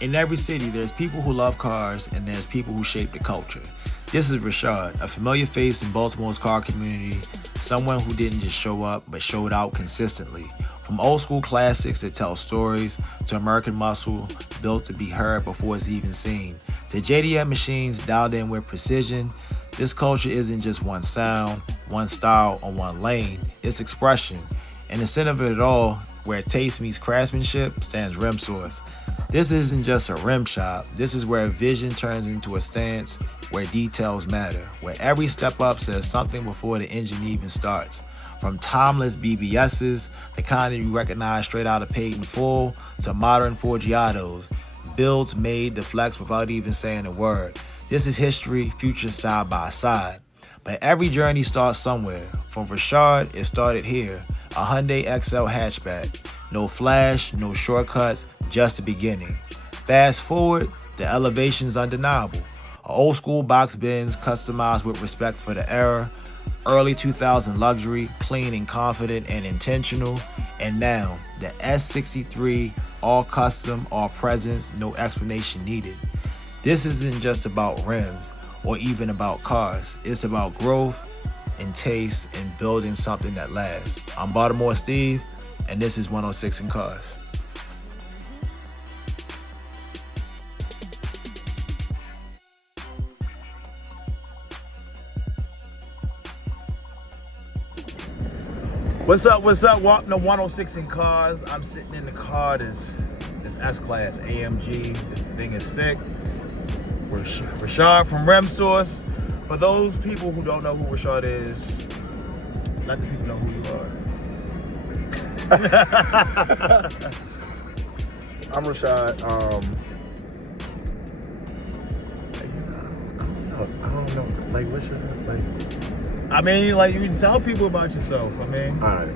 In every city, there's people who love cars and there's people who shape the culture. This is Rashad, a familiar face in Baltimore's car community, someone who didn't just show up but showed out consistently. From old school classics that tell stories, to American muscle built to be heard before it's even seen, to JDM machines dialed in with precision, this culture isn't just one sound, one style, or one lane, it's expression. And the center of it all, where taste meets craftsmanship, stands Rim Source. This isn't just a rim shop, this is where vision turns into a stance, where details matter, where every step up says something before the engine even starts. From timeless BBSs, the kind that you recognize straight out of Paid in Full, to modern Forgiatos, builds made to flex without even saying a word. This is history, future side by side. But every journey starts somewhere. For Rashad, it started here, a Hyundai XL hatchback. No flash, no shortcuts, just the beginning. Fast forward, the elevation's undeniable. An old school box Benz customized with respect for the era. Early 2000 luxury, clean and confident and intentional. And now, the S63, all custom, all presence, no explanation needed. This isn't just about rims or even about cars. It's about growth and taste and building something that lasts. I'm Baltimore Steve, and this is 106 in Cars. What's up? Welcome to 106 in Cars. I'm sitting in the car, this S-Class AMG. This thing is sick. Rashad from Rim Source. For those people who don't know who Rashad is, let the people know who you are. I'm Rashad. I don't know. Like, what's your I mean, like, you can tell people about yourself. I mean, all right.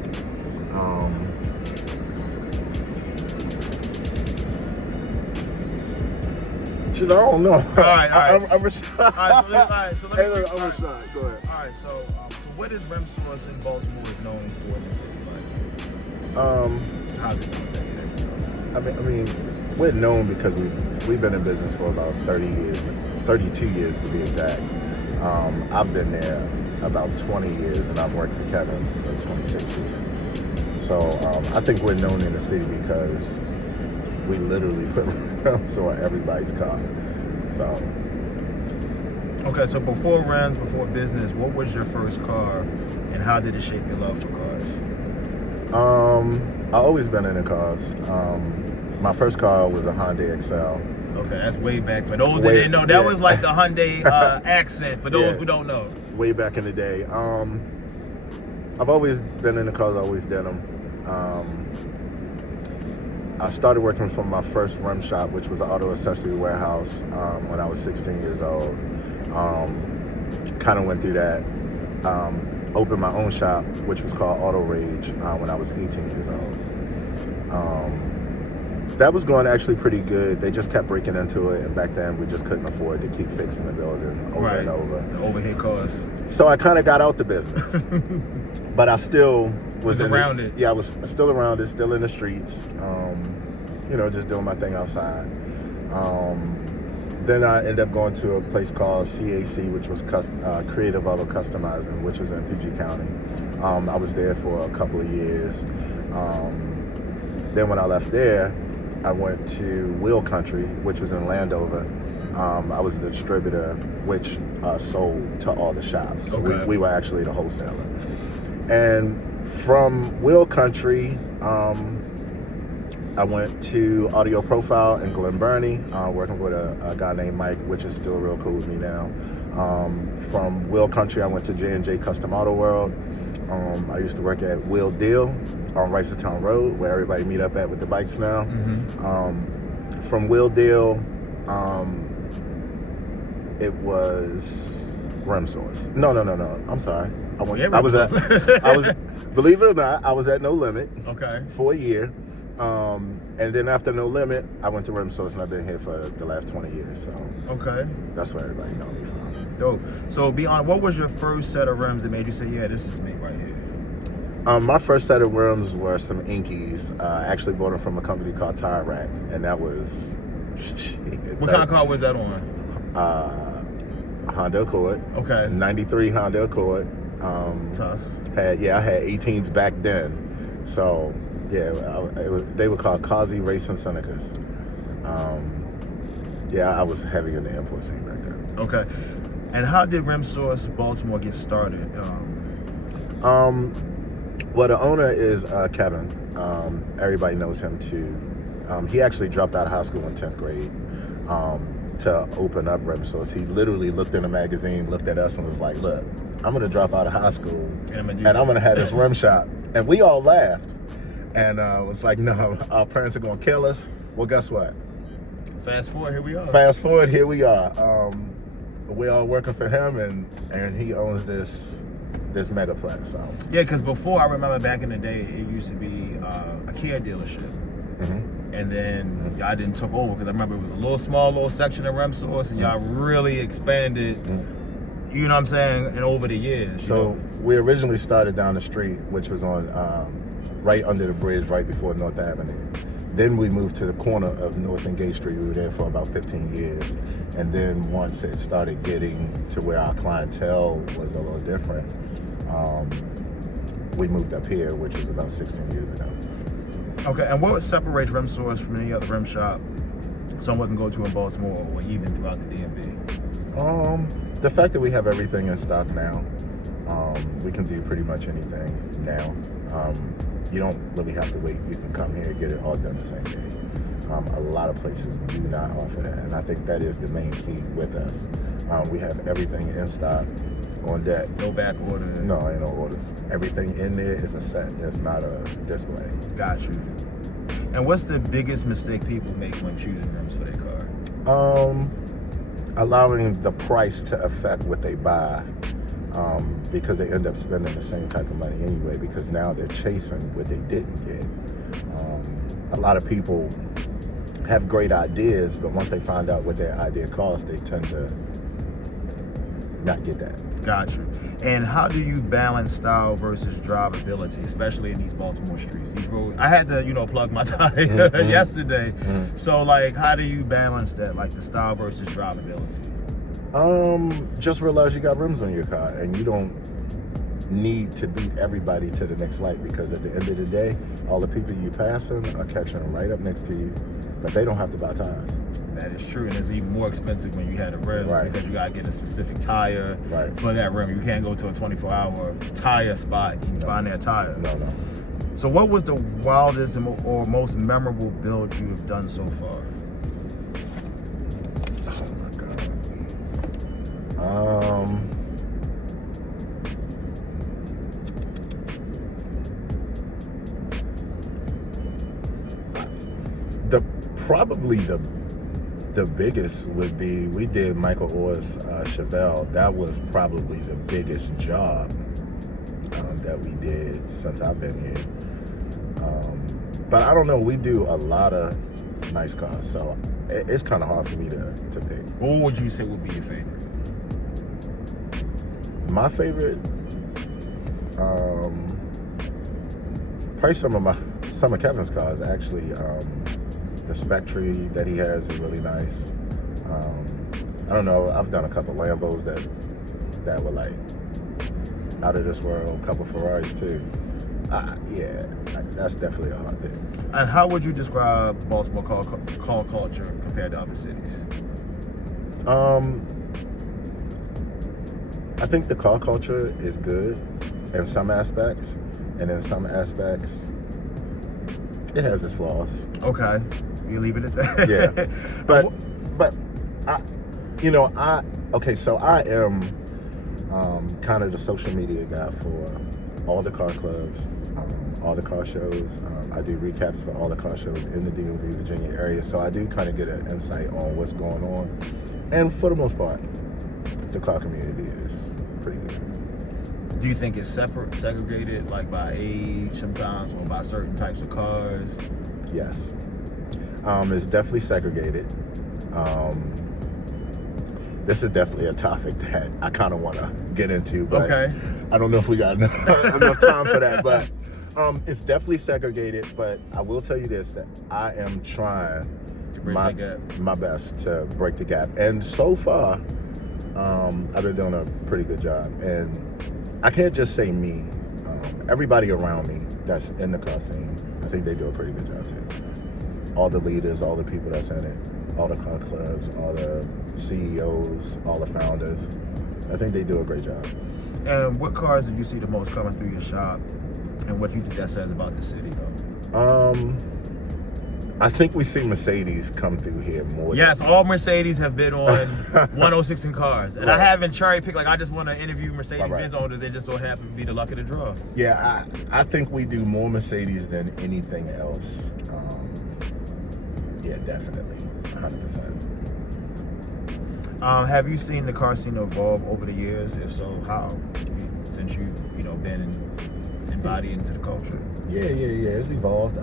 Shit, I don't know. All right. I'm Rashad. All right, so let me. I'm Rashad. Go ahead. All right, so what is Rim Source in Baltimore is known for in the city? How's it known? I mean, we're known because we've been in business for about 30 years, 32 years to be exact. I've been there about 20 years, and I've worked for Kevin for 26 years. So I think we're known in the city because we literally put rims on everybody's car. So. Okay, so before rims, before business, what was your first car, and how did it shape your love for cars? I've always been into cars. My first car was a Hyundai XL. Okay, that's way back. For those that didn't know, that was like the Hyundai accent, for those who don't know. Way back in the day. I've always been into cars, I always did them. I started working from my first rim shop, which was an auto accessory warehouse, when I was 16 years old. Kind of went through that. Opened my own shop, which was called Auto Rage, when I was 18 years old. That was going actually pretty good. They just kept breaking into it, and back then we just couldn't afford to keep fixing the building over and over. The overhead costs. So I kind of got out the business, but I still was around it. Yeah, I was still around it, still in the streets. Just doing my thing outside. Then I ended up going to a place called CAC, which was Creative Auto Customizing, which was in PG County. I was there for a couple of years. Then when I left there, I went to Wheel Country, which was in Landover. I was the distributor, which sold to all the shops. So okay. we were actually the wholesaler. And from Wheel Country, I went to Audio Profile in Glen Burnie, working with a guy named Mike, which is still real cool with me now. From Wheel Country, I went to J&J Custom Auto World. I used to work at Wheel Deal on Ricerstown Road, where everybody meet up at with the bikes now. Mm-hmm. From Wheel Deal, It was Rim Source. No. I'm sorry. Believe it or not, I was at No Limit. Okay. For a year. And then after No Limit, I went to Rim Source, and I've been here for the last 20 years. So okay, that's where everybody knows me from. Dope. So be honest, what was your first set of rims that made you say, yeah, this is me right here? My first set of rims were some Inkies. I actually bought them from a company called Tire Rack, and that was What kind of car was that on? Honda Accord. Okay. 93 Honda Accord. Tough. I had 18s back then. So, yeah, they were called Kazi Racing Senecas. I was heavy in the import scene back then. Okay. And how did Rim Source Baltimore get started? Well, the owner is Kevin. Everybody knows him too. He actually dropped out of high school in 10th grade to open up Rim Source. He literally looked in a magazine, looked at us, and was like, look, I'm going to drop out of high school, and I'm going to have this rim shop. And we all laughed. And was like, no, our parents are going to kill us. Well, guess what? Fast forward, here we are. We're all working for him, and he owns this megaplex. So. Yeah, because before, I remember back in the day, it used to be a Kia dealership. Mm-hmm. And then y'all didn't took over, because I remember it was a small section of Rim Source, and y'all really expanded, you know what I'm saying, and over the years. So we originally started down the street, which was on right under the bridge, right before North Avenue. Then we moved to the corner of North and Gate Street. We were there for about 15 years. And then once it started getting to where our clientele was a little different, we moved up here, which was about 16 years ago. Okay, and what separates Rim Source from any other rim shop someone can go to in Baltimore or even throughout the DMV? The fact that we have everything in stock now. We can do pretty much anything now. You don't really have to wait. You can come here and get it all done the same day. A lot of places do not offer that, and I think that is the main key with us. We have everything in stock on deck. No back orders? No, ain't no orders. Everything in there is a set. It's not a display. Got you. And what's the biggest mistake people make when choosing rims for their car? Allowing the price to affect what they buy. Because they end up spending the same type of money anyway, because now they're chasing what they didn't get. A lot of people have great ideas, but once they find out what their idea costs, they tend to not get that. Gotcha. And how do you balance style versus drivability, especially in these Baltimore streets? These roads, I had to, plug my tire yesterday. Mm-hmm. So, how do you balance that, the style versus drivability? Just realize you got rims on your car, and you don't need to beat everybody to the next light, because at the end of the day, all the people you passing are catching them right up next to you, but they don't have to buy tires. That is true, and it's even more expensive when you had a rim, because you gotta get a specific tire for that rim. You can't go to a 24-hour tire spot and find that tire. No. So what was the wildest or most memorable build you have done so far? Probably the biggest would be, we did Michael Orr's Chevelle. That was probably the biggest job that we did since I've been here. But I don't know, we do a lot of nice cars, so it's kind of hard for me to pick. What would you say would be your favorite? My favorite, probably some of Kevin's cars actually. The Spectre that he has is really nice. I don't know, I've done a couple Lambos that were out of this world, a couple Ferraris too. That's definitely a hard pick. And how would you describe Baltimore car culture compared to other cities? I think the car culture is good in some aspects, and in some aspects, it has its flaws. Okay, you leave it at that. Yeah, but so I am kind of the social media guy for all the car clubs, all the car shows. I do recaps for all the car shows in the DMV, Virginia area, so I do kind of get an insight on what's going on. And for the most part, the car community is pretty good. Do you think it's segregated, like by age sometimes, or by certain types of cars? Yes. It's definitely segregated. This is definitely a topic that I kind of want to get into, but okay. I don't know if we got enough time for that. But it's definitely segregated. But I will tell you this, that I am trying my best to break the gap. And so far, I've been doing a pretty good job. And I can't just say me. Everybody around me that's in the car scene, I think they do a pretty good job too. All the leaders, all the people that's in it, all the car clubs, all the CEOs, all the founders, I think they do a great job. And what cars do you see the most coming through your shop? And what do you think that says about the city, though? I think we see Mercedes come through here more. Yes, all Mercedes have been on 106 in cars. And right. I haven't cherry picked, like I just want to interview Mercedes-Benz owners. They just so happen to be the luck of the draw. Yeah, I think we do more Mercedes than anything else. Yeah, definitely, 100%. Have you seen the car scene evolve over the years? If so, how? Since you've been embodying into the culture. Yeah, it's evolved.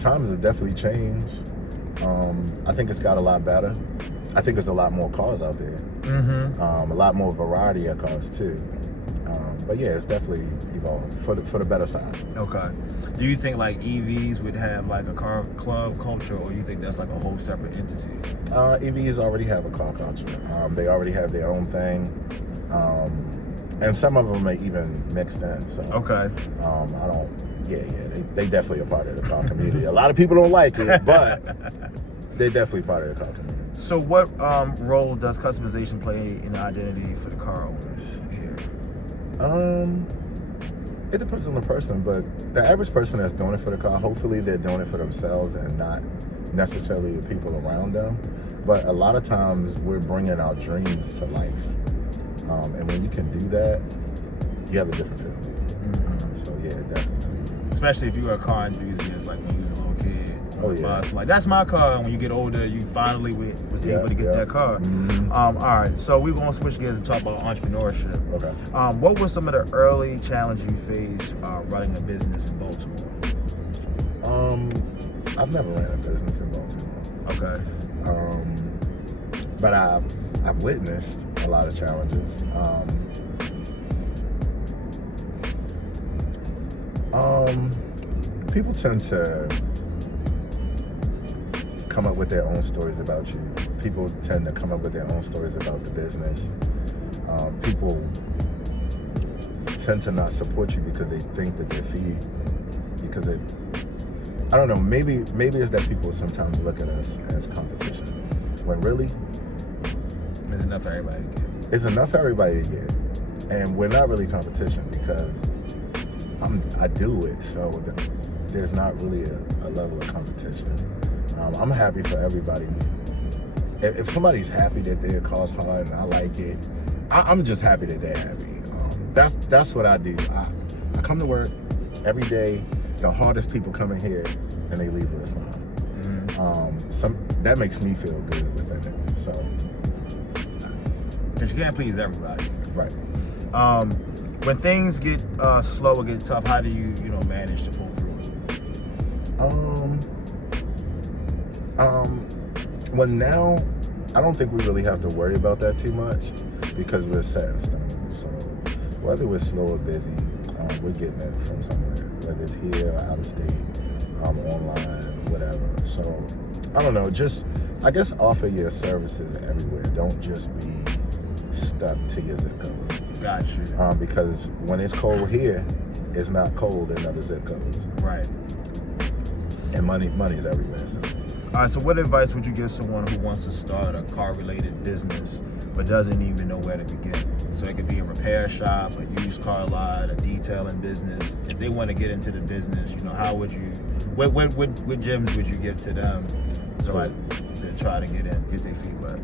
Times have definitely changed. I think it's got a lot better. I think there's a lot more cars out there. Mm-hmm. A lot more variety of cars too. But yeah, it's definitely evolved for the better side. Okay. Do you think like EVs would have like a car club culture, or you think that's like a whole separate entity? EVs already have a car culture. They already have their own thing. And some of them may even mixed in. So okay. They definitely a part of the car community. A lot of people don't like it, but they're definitely part of the car community. So what role does customization play in the identity for the car owners here? It depends on the person, but the average person that's doing it for the car, hopefully they're doing it for themselves and not necessarily the people around them. But a lot of times we're bringing our dreams to life. And when you can do that, you have a different feeling. Mm-hmm. So yeah, definitely. Especially if you're a car enthusiast, like when you was a little kid. Yeah. Like, that's my car. And when you get older, you finally was able to get that car. Mm-hmm. All right, so we're going to switch gears and talk about entrepreneurship. Okay. What were some of the early challenges you faced running a business in Baltimore? I've never ran a business in Baltimore. Okay. But I've witnessed a lot of challenges. People tend to come up with their own stories about you. People tend to come up with their own stories about the business. People tend to not support you because they think that they're feed. Because I don't know, maybe it's that people sometimes look at us as competition. When really, there's enough for everybody to get. It's enough for everybody to get. And we're not really competition because I do it, so there's not really a level of competition. I'm happy for everybody. If somebody's happy that their car's hard and I like it, I'm just happy that they're happy. That's what I do. I come to work every day. The hardest people come in here and they leave with a smile. Mm-hmm. That makes me feel good within it. So, because you can't please everybody, right? When things get slow or get tough, how do you manage to pull through it? Well, now I don't think we really have to worry about that too much because we're set in stone. So whether we're slow or busy, we're getting it from somewhere, whether it's here or out of state, online, whatever. So I don't know, just I guess offer your services everywhere. Don't just be stuck to your zip code. Gotcha. Because when it's cold here, it's not cold in other zip codes. Right. And money is everywhere. So. All right, so what advice would you give someone who wants to start a car-related business but doesn't even know where to begin? So it could be a repair shop, a used car lot, a detailing business. If they want to get into the business, how would you, what gems would you give to them to try to get in, get their feet wet?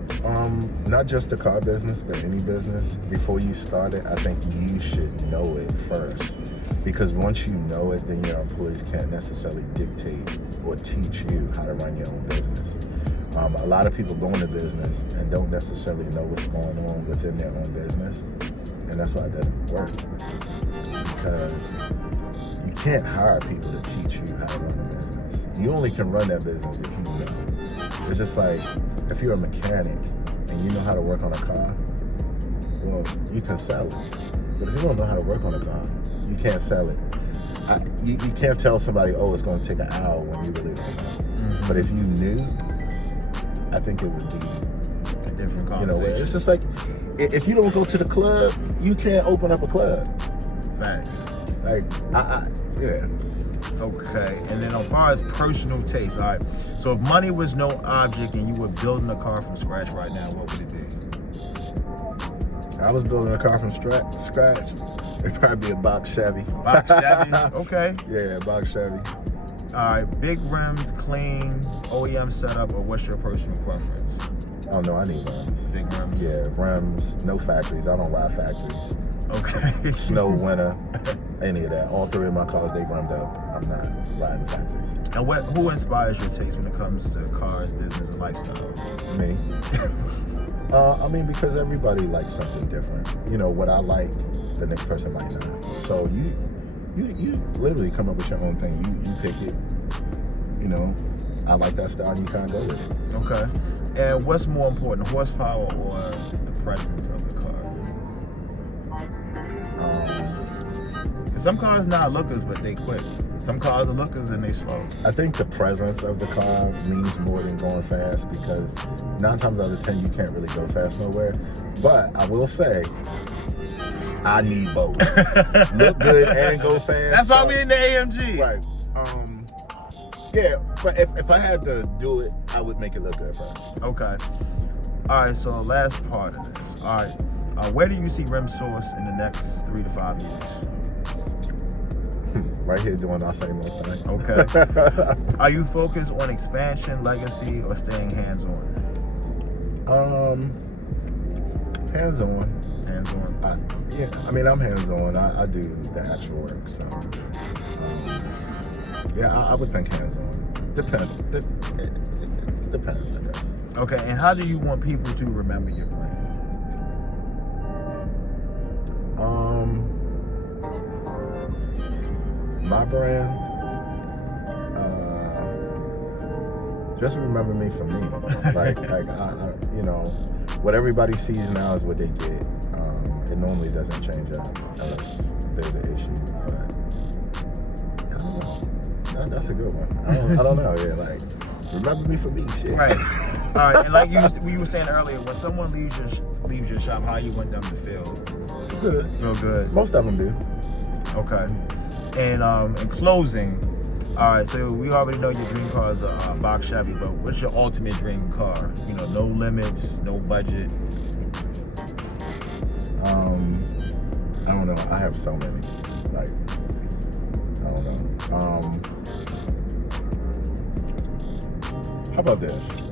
Not just the car business, but any business. Before you start it, I think you should know it first. Because once you know it, then your employees can't necessarily dictate or teach you how to run your own business. A lot of people go into business and don't necessarily know what's going on within their own business, and that's why it doesn't work. Because you can't hire people to teach you how to run a business. You only can run that business if you know. It's just like if you're a mechanic and you know how to work on a car, well, you can sell it. But if you don't know how to work on a car, you can't sell it. You can't tell somebody, oh, it's going to take an hour when you really don't know. But if you knew, I think it would be a different conversation. It's just like if you don't go to the club, you can't open up a club. Facts. Like, yeah. Okay, and then as far as personal taste, all right. So if money was no object and you were building a car from scratch right now, what would it be? I was building a car from scratch. It'd probably be a box Chevy. Box Chevy, okay. Yeah, box Chevy. All right, big rims, clean, OEM setup, or what's your personal preference? Oh no, I need rims. Big rims? Yeah, rims, no factories. I don't ride factories. Okay. Snow, winter, any of that. All three of my cars, they run up. I'm not riding factories. And who inspires your taste when it comes to cars, business, and lifestyle? Me. I mean, because everybody likes something different. You know, what I like, the next person might not. So you literally come up with your own thing. You pick it. You know, I like that style, and you kind of go with it. Okay. And what's more important, horsepower or the presence of the car? Some cars not lookers, but they quick. Some cars are lookers and they slow. I think the presence of the car means more than going fast, because 9 times out of 10 you can't really go fast nowhere. But I will say, I need both. Look good and go fast. That's why we in the AMG. Right. Yeah, but if I had to do it, I would make it look good first. Okay. All right, so last part of this. All right. Where do you see Rim Source in the next 3 to 5 years? Right here doing our same old thing. Okay. Are you focused on expansion, legacy, or staying hands-on? Hands-on. Hands-on. Yeah, I mean, I'm hands-on. I do the actual work, so yeah, I would think hands-on. Depends. It depends, I guess. Okay, and how do you want people to remember your brand? My brand, just remember me for me. like I, you know, what everybody sees now is what they get. It normally doesn't change up unless there's an issue. But I don't know. That's a good one. I don't know. Yeah, like, remember me for me. Shit. Right. All right. And like you were saying earlier, when someone leaves your shop, how you want them to feel? Good. Feel good. Most of them do. Okay. And in closing, all right, so we already know your dream car is a box Chevy, but what's your ultimate dream car? You know, no limits, no budget. I don't know. I have so many. Like, I don't know. How about this?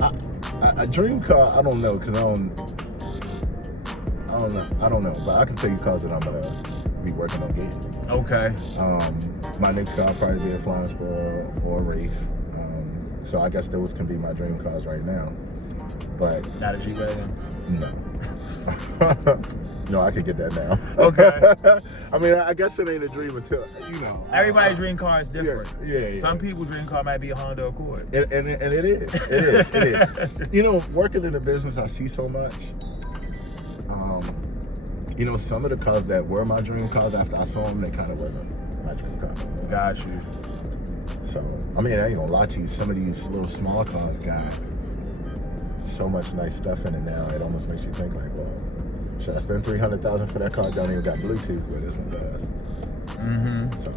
A dream car, I don't know, because I don't know. But I can tell you cars that I'm gonna be working on getting. Okay. My next car will probably be a Flying Squirrel or a Wraith. So I guess those can be my dream cars right now. But Not a G-Wagon? no. No, I could get that now. Okay. I mean, I guess it ain't a dream until, you know. Everybody's dream car is different. Yeah. Some people's dream car might be a Honda Accord. And it is. It is. You know, working in the business, I see so much. You know, some of the cars that were my dream cars, after I saw them, they kind of wasn't my dream car. Got you. So, I mean, I ain't gonna lie to you, some of these little small cars got so much nice stuff in it now, it almost makes you think like, well, should I spend $300,000 for that car? Don't even got Bluetooth, where this one does. So.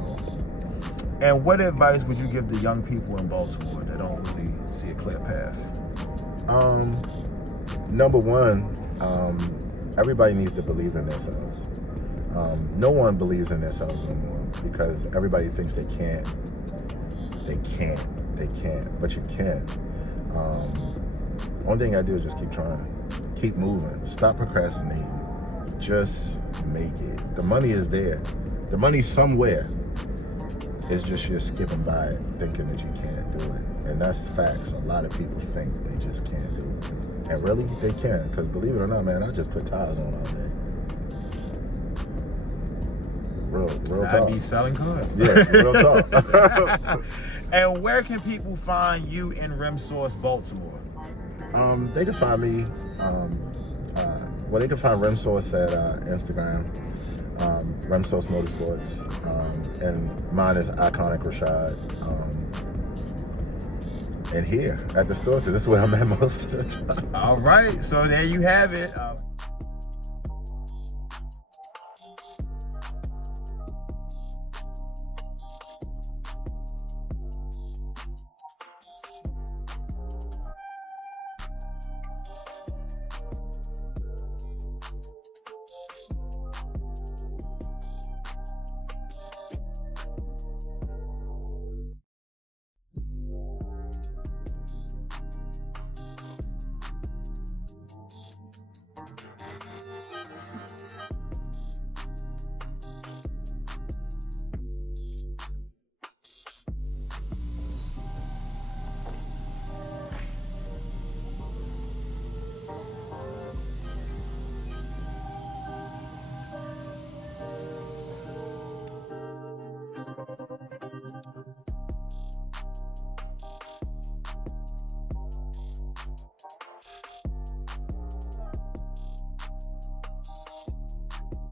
And what advice would you give to young people in Baltimore that don't really see a clear path? Number one, everybody needs to believe in themselves. No one believes in themselves no more because everybody thinks they can't, but you can. Only thing I do is just keep trying, keep moving, stop procrastinating, just make it. The money is there. The money's somewhere. It's just you're skipping by it, thinking that you can't do it. And that's facts. A lot of people think they just can't do it. And really, they can. Because believe it or not, man, I just put tires on all day. Real talk. I be selling cars. Yeah, real talk. And where can people find you in Rim Source Baltimore? They can find me. They can find Rim Source at Instagram, Rim Source Motorsports, and mine is Iconic Rashad. And here at the store, 'cause this is where I'm at most of the time. All right, so there you have it.